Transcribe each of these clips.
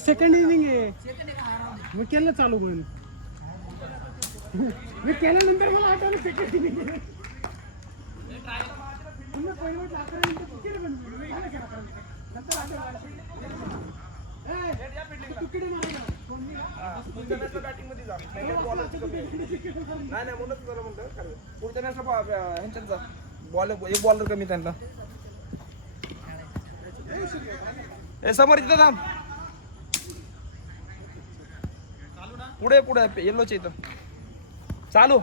Second inning आहे. मी केलं चालू म्हणून मी केल्यानंतर मला आठवलं सेकंड इनिंग आहे. एक बॉलर कमी त्यांना समोर इथं थांब पुढे पुढे येल्लोच्या इथं चालू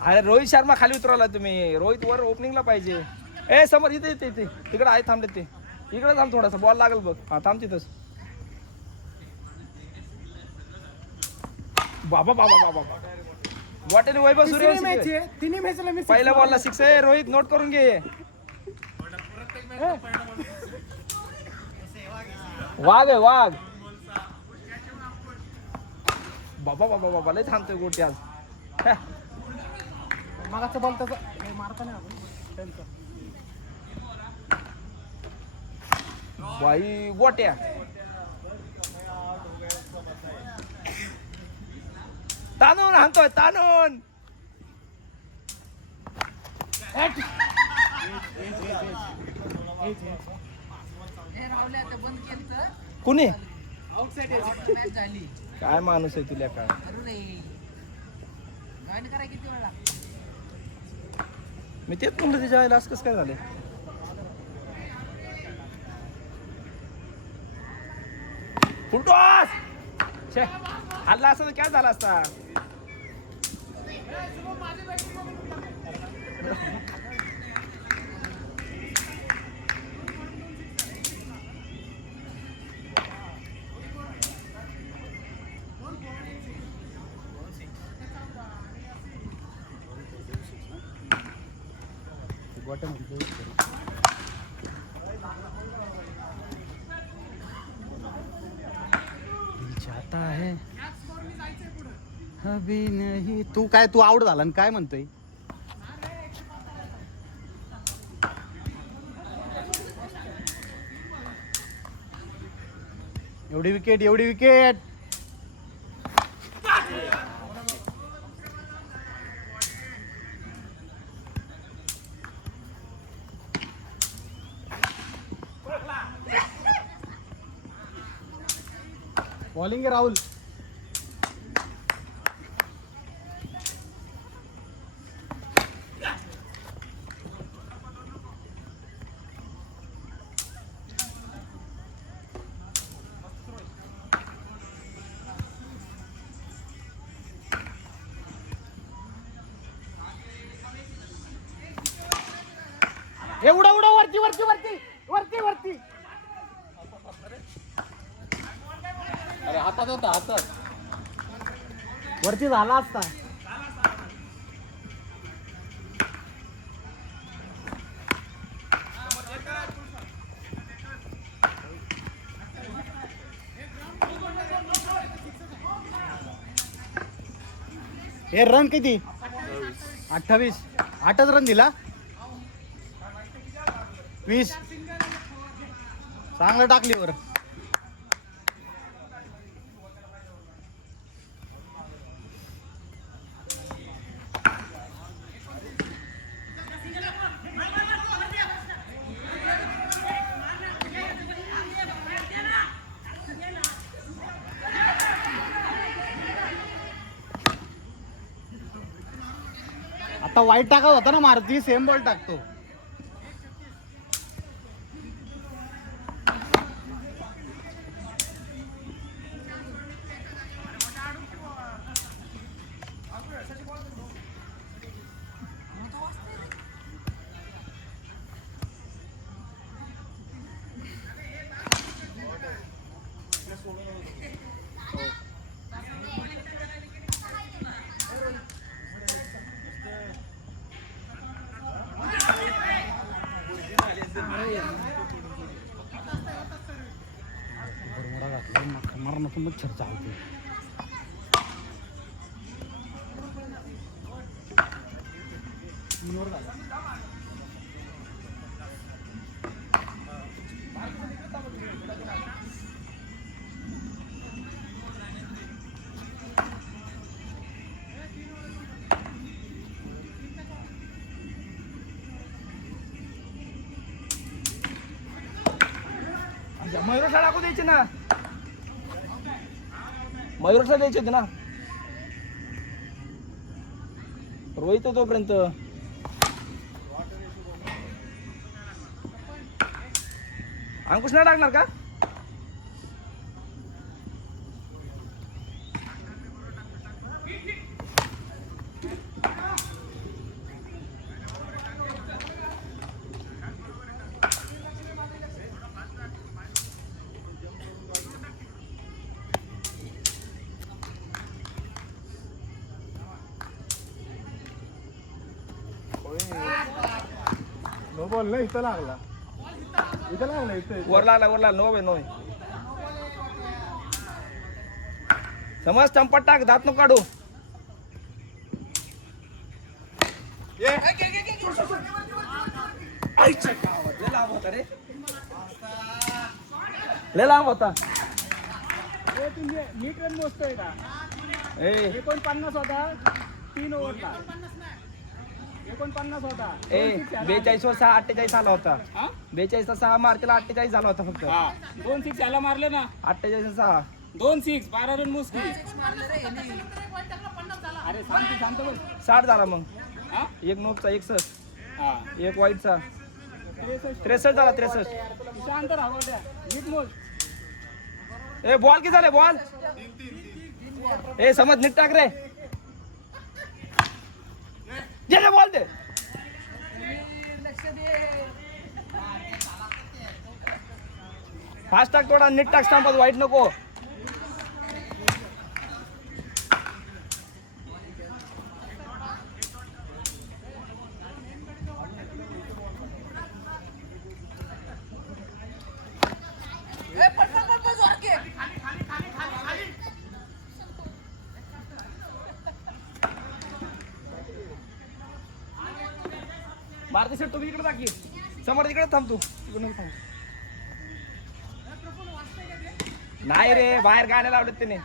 अरे रोहित शर्मा खाली उतरवला तुम्ही रोहित वर ओपनिंगला पाहिजे ए समोर इथे इथे इथे तिकडे आहे थांबले ते इकडे थांब थोडासा बॉल लागेल बघ हा थांब तिथंच बाबा बाबा बाबा वाटेल वैभव सूर्यवंशी तिन्ही मॅचला मी पहिल्या बॉलला सिक्स आहे रोहित नोट करून घे वाघ आहे वाघ बाबा बाबा बाबा लय थांबतोय गोटी आज मागाचं बॉल त्याचा मारता नाही आपण त्यांचं बाई गोट्या तानून हाणतोय तानून कुणी काय माणूस आहे तुला काय मी तेच म्हणलं त्याच्या वेळेला असं कसं काय झालं फुलटॉस हल्ला असता तर काय झाला असता जाता है अभी नहीं तू काय तू आउट झाला काय म्हणतोय एवढी विकेट एवढी विकेट बॉलिंग है राहुल उडा उडा वरती वरती वरती वरती वरती अरे हातात होता हातात वरती झाला असता हे रन किती 28 8च रन दिला 20 चांगलं टाकली वर आता वाईट टाकत होता ना मारुती सेम बॉल टाकतो मच्छर चालते मयूरशा टाकू द्यायची ना, मयूरशा द्यायची होती ना. रोहित तोपर्यंत अंकुश नाही टाकणार का? नो बॉल नाही, इथं लागला, इथं लागला, इथं वर लागला नो बे नो. समज चंपट टाक, दात नको काढू. लय लांब होता रे, लय लांब होता. मीट रन मोजतोय का? ए 49 होता 3 ओव्हरला, 49 होता. 42 वर 6 48 आला होता. 42 चा 6 मार केला, 48 झाला होता फक्त. 2 6 याला मारले ना, 48 चा 6 2 6 12 रन मुस्की. अरे सांगतो बघ. 60 झाला मग. हा? एक नोकचा 61, हा. एक वाईटचा 63 झाला. 63. शांत राहा बघ, नीट मोज. ए बॉल किती झाले बॉल? ए समज नीट टाक रे, जे बॉल दे. फास्ट टाक थोडा, नीट टाक स्टंपात, वाईट नको. मारती सेट तुम्ही इकडे टाकी, समोर तिकडे थांब तू, तिकडे नको थांब. नाही रे, बाहेर गाड्या लावलेत त्याने.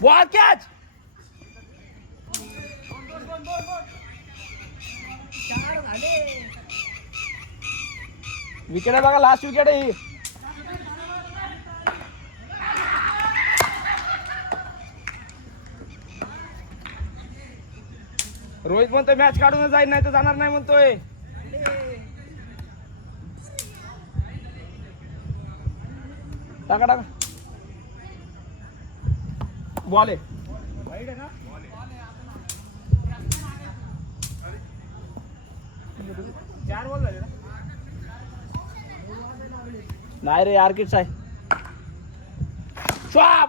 Ball catch. विकेट आहे बघा, लास्ट विकेट आहे ही. रोहित म्हणतोय मॅच काढून जाईल, नाही तर जाणार नाही म्हणतोय. टाका टाका, बॉल आहे. चार बॉल झाले ना. नाही रे, आर्किड्स आहे.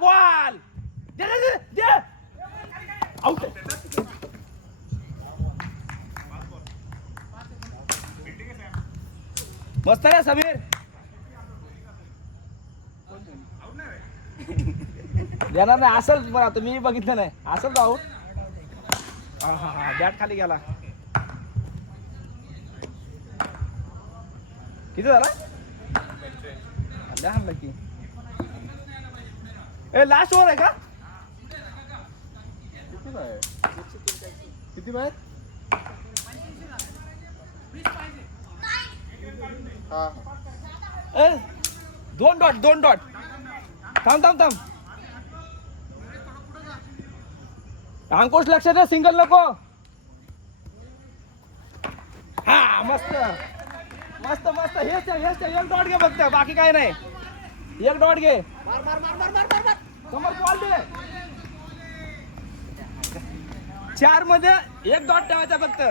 बॉल दे दे दे, आउट. मस्त रे समीर. देणार नाही असेल, पण आता मी बघितलं नाही असेल तर आउट. हा बॅट खाली गेला. किती झाला? लहान की ए लास्ट ओव्हर आहे का? किती बाहेर? ए 2 डॉट 2 डॉट. थांब थांब थांब. अंकुश लक्ष दे, सिंगल नको. हा मस्त मस्त मस्त. हेच एक डॉट घे फक्त, बाकी काय नाही. एक डॉट घे. मार मार मार मार मार मार मार. समोर बॉल दे. 4 मध्ये एक डॉट ठेवायचा फक्त.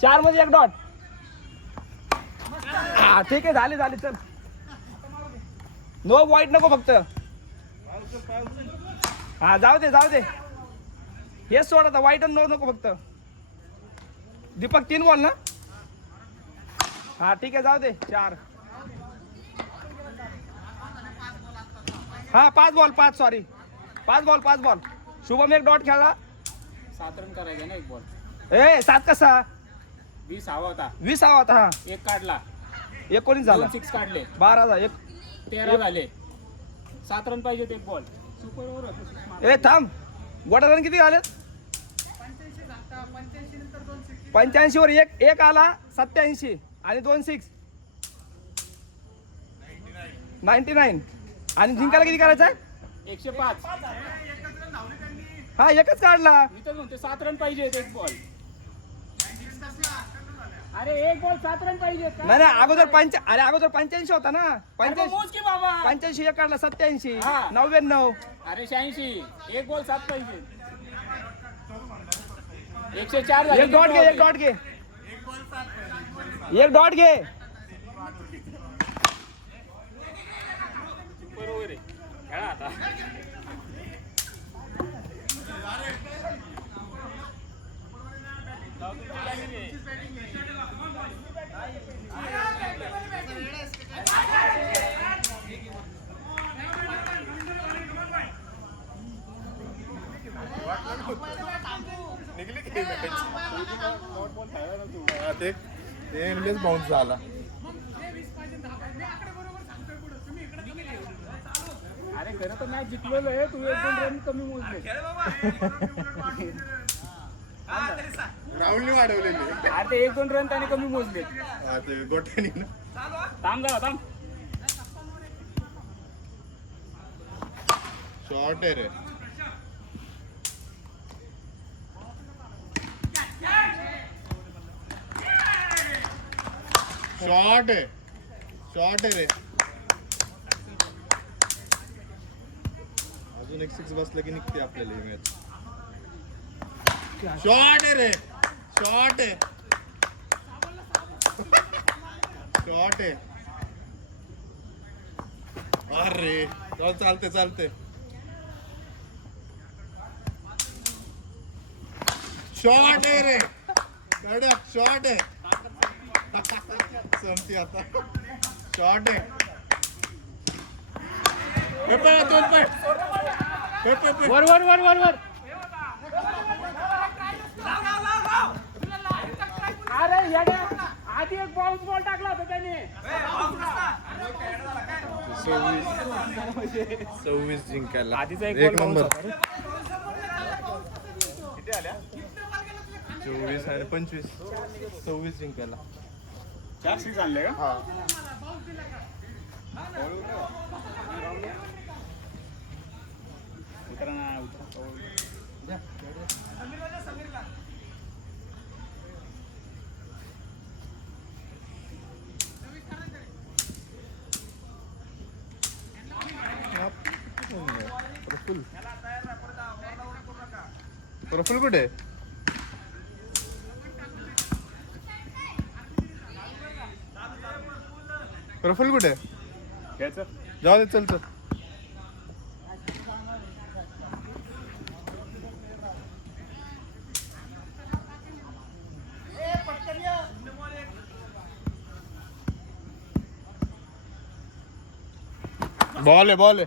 4 मध्ये एक डॉट. हा ठीक आहे, झाले झाले. चल नो वाईट नको फक्त. हा जाऊ दे जाऊ दे. हेच सोड आता, वाईट नो नको फक्त. दीपक 3 बॉल ना. हा ठीक आहे, जाऊ दे. 4. हा 5 ball 5 sorry 5 ball 5 ball. Shubham एक डॉट खेळला. 7 रन करायचे ना एक बॉल. 7 कसा 20 हवा होता. 20 हवा होता. हा एक काढला. 19 झाला. 2 6 काढले. 12 झाला. 13 झाले. 7 रन पाहिजे एक बॉल. सुपर ओव्हर होतं. थांब. गोटा रन किती झाले? 85 वर एक आला. 87 आणि 2 6 99. आणि जिंकायला किती करायचं? 105. हा एकच काढला. इथं म्हणते 7 रन पाहिजे एक बॉल. अरे एक बॉल 7 रन पाहिजे. नाही अगोदर 85 होता ना. 85 एक काढला. 87 हा. 99. अरे 86. एक बॉल 7 पाहिजे. 104 झाले. एक डॉट घे. एक डॉट घे. एक डॉट घे. बरोबर आहे. खेळा आता. ते बाउन्स झाला. अरे खरं तर मॅच जिंकलेलो आहे. तू 1-2 रन कमी मोजले. राहुलने वाढवलेली. अरे ते 1-2 रन त्याने कमी मोजले. ते गोट्यानी ना. थांब जरा थांब. शॉर्ट आहे रे. शॉर्ट आहे रे. अजून एक 6 बसलं की निघते आपल्याला ही मॅच. शॉर्ट आहे रे. शॉर्ट आहे. अरे चालते. शॉर्ट आहे रे. कडक शॉर्ट आहे. संपती आता. शॉर्ट आहे. वर. अरे येड्या, आधी एक बाउन्स बॉल टाकला होता त्याने. 26 जिंकायला. आधीचा एक एक ball नंबर. bounce होता रे. 24 आणि 25. 26 जिंकायला. 4 6 आणले का? हा. उतरा ना. प्रफुल कुठे? प्रफुल कुठे? जाऊ दे. चल. बॉल आहे. बॉल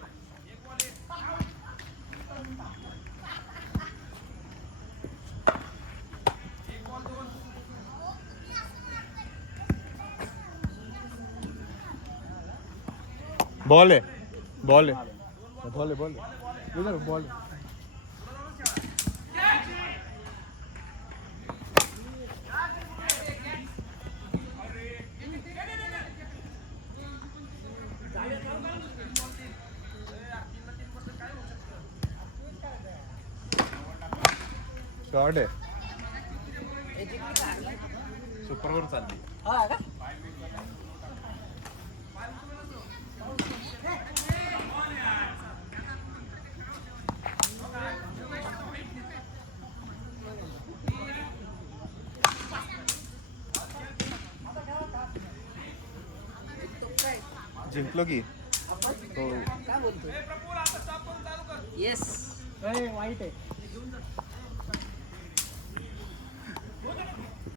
शॉर्ट आहे. सुपरवर चालली. जिंकलो की येस वाईट आहे